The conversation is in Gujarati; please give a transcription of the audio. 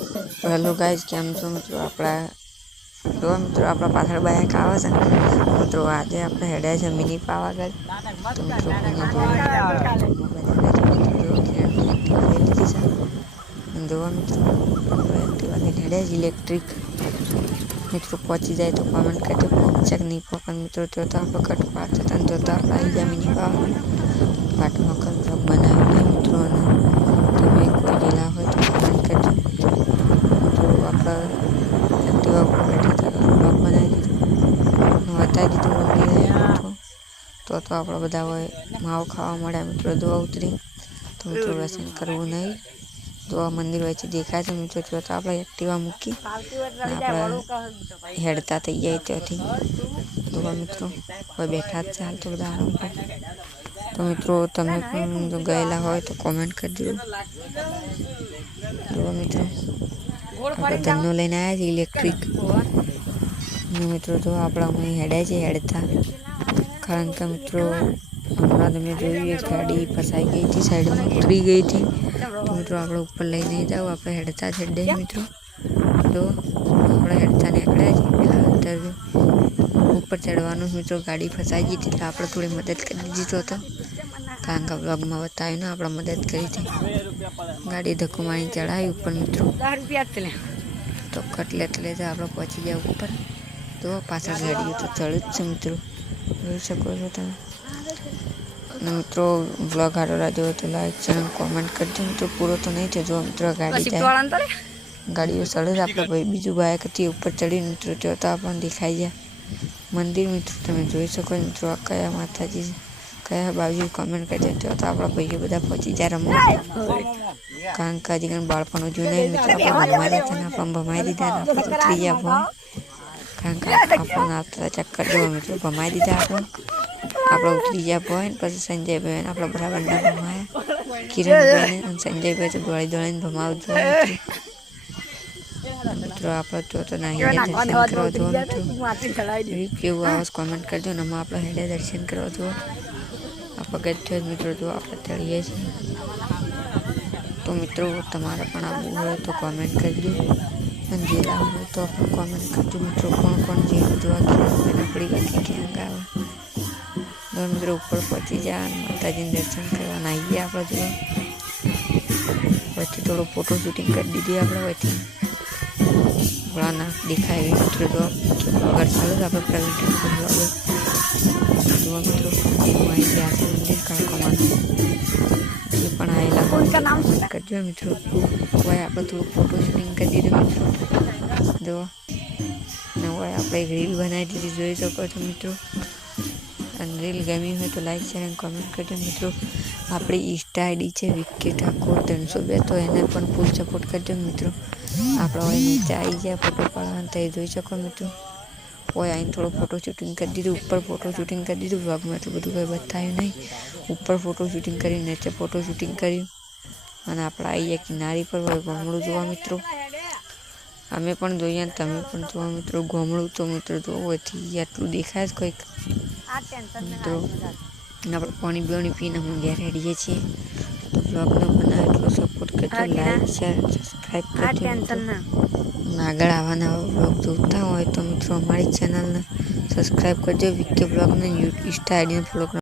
તો હેલો ગાઈઝ, કેમ છો મિત્રો? આપણા પાછળ બાઇક આવે છે મિત્રો. આજે આપણે હેડ્યા છે મિની પાવાગઢ. તો મિત્રો જોવા મિત્રો આપણે એક્ટિવા લઈને હેડ્યા છે ઇલેક્ટ્રિક. મિત્રો પહોંચી જાય તો કોમેન્ટ કરજો, પહોંચે કે નહીં પહોંચે મિત્રો. તો આપણે કટ પાડતા હતા ને જોતા આપણે આવી ગયા મિની પાવાગઢ. પાટમાં કલ બ્લોગ બનાવ્યો નહીં મિત્રો, અને તમે કોઈ ગયેલા હોય તો કોમેન્ટ કરજો. એક્ટિવા ઉપર બેઠા હતા, બ્લોગ બનાવી દીધો, બતાવી દીધું મંદિરે. તો આપણે બધા હોય માવો ખાવા મળ્યા મિત્રો. દવા ઉતરી તો મિત્રો દર્શન કરવું નહીં. દવા મંદિર વચ્ચે દેખાય છે મિત્રો. તો આપણે એક્ટિવા મૂકી આપણે હેડતા થઈ જાય ત્યાંથી. દવા મિત્રો કોઈ બેઠા જ છે હાલ તો બધા આરામ પર. તો મિત્રો તમે પણ જો ગયેલા હોય તો કોમેન્ટ કરજો. દવા મિત્રો આપણે ધનનો લઈને આવ્યા છીએ ઇલેક્ટ્રિક. મિત્રો તો આપણે અમે હેડ્યા છીએ હેડતા, કારણ કે મિત્રો હમણાં તમે જોયું ગાડી ફસાઈ ગઈ હતી, સાઈડમાં ઉતરી ગઈ હતી. તો મિત્રો આપણે ઉપર લઈ નહીં જાવ, આપણે હેડતા જ હેડે મિત્રો. તો આપણે હેડતા નીકળ્યા છીએ. પેલા અંદર ઉપર ચડવાનું મિત્રો, ગાડી ફસાઈ ગઈ હતી એટલે આપણે થોડી મદદ કરી દીધી તો કારણ કે બ્લોગમાં બતાવ્યું ને આપણે મદદ કરી હતી. ગાડી ધક્કો મારી ચડાવી ઉપર મિત્રો. તો કટલે આપણે પહોંચી જાય ઉપર. તો પાછળ ગાડીઓ તો ચડ્યું જ છે મિત્રો, જોઈ શકો છો તમે. અને મિત્રો બ્લોગ હારો રાજો તો લાઈક ચેનલ કોમેન્ટ કરજો મિત્રો. પૂરો તો નહીં થયો જો મિત્રો. ગાડીઓ ચડે જ આપણે ભાઈ બીજું બાઇક હતી ઉપર ચડી મિત્રો. તો આપણને દેખાઈ જાય મંદિર મિત્રો. તમે જોઈ શકો મિત્રો આ કયા માતાજી કયા બાજુ કોમેન્ટ કરજો. તો આપણા ભાઈઓ બધા પહોંચી જાય રમવા, કારણ કે હજી કંઈ બાળપણ જોયું નહીં મિત્રો. આપણે ભમાઈ દીધા ને આપણને ભમાઈ દીધા ને આપણે ઉતરી ગયા ભણ, કારણ કે આપણને આવતા ચક્કર જોવા મિત્રો ભમાઈ દીધા આપણે ઉતરી ગયા ભણ. પછી સંજયભાઈ આપણા બરાબર ના ભમાયા, કિરણભાઈને અને સંજયભાઈ તો દોડીને ભમાવું જોવા મિત્રો. આપણે તો નાહી દર્શન કરવા જોવા મિત્રો. કેવું આવાજ કોમેન્ટ કરજો ને અમે આપણે હેડે દર્શન કરવા જોવા. આ પગથિયો જ મિત્રો જો આપણે ચડીએ છીએ. તો મિત્રો તમારે પણ આવવું હોય તો કોમેન્ટ કરજો, અને જે લાવવું હોય તો આપણે કોમેન્ટ કરજો મિત્રો. કોણ જે જોવા કિરણભાઈ પડી બાકી ક્યાં ગાવે. તો મિત્રો ઉપર પહોંચી જાય અને માતાજીને દર્શન કરવા આવીએ આપણે જોવા. પછી થોડું ફોટો શૂટિંગ કરી દીધી આપણે વચ્ચે ઘણા દેખાય એવી મિત્રો. તો બ્લોગર ચાલુ આપણે પ્રવીણ બ્લોગર જોવા મિત્રો. આવી ગયા છે મંદિર કણકમાનું, એ પણ આવેલા હોય કરજો મિત્રો. હોય આપણે થોડું ફોટો શૂટિંગ કરી દીધું મિત્રો. જો ને હોય આપણે એક રીલ બનાવી દીધી, જોઈ શકો છો મિત્રો. અને રીલ ગમી હોય તો લાઈક શેર અને કોમેન્ટ કરજો મિત્રો. આપણી ઇન્સ્ટા આઈડી છે વિકે ઠાકોર 302, તો એને પણ ફૂલ સપોર્ટ કરજો મિત્રો. આપણે હોય નીચે આવી ગયા ફોટો પાડવાનું તો એ જોઈ શકો મિત્રો. હોય આવીને થોડું ફોટો શૂટિંગ કરી દીધું, ઉપર ફોટો શૂટિંગ કરી દીધું. બ્લોગમાં એટલું બધું કંઈ બતાવ્યું નહીં. ઉપર ફોટો શૂટિંગ કરી, નીચે ફોટો શૂટિંગ કર્યું, અને આપણે આવી ગયા કિનારી પર હોય ગોમડું જોવા મિત્રો. અમે પણ જોઈએ તમે પણ જોવા મિત્રો. ગોમડું તો મિત્રો જોવાથી આટલું દેખાય જ કંઈક મિત્રો. આપણે પાણી પીને અમે ઘેર હેડીએ છીએ. તો બ્લોગનો બનાવે એટલો સપોર્ટ કરજો, લાઈક શેર સબસ્ક્રાઈબ કરજો મિત્રો. આગળ આવવાના બ્લોગ જોતા હોય તો મિત્રો અમારી ચેનલને સબસ્ક્રાઈબ કરજો. વિકે બ્લોગને ઇન્સ્ટા આઈડીને ફોલો કરો.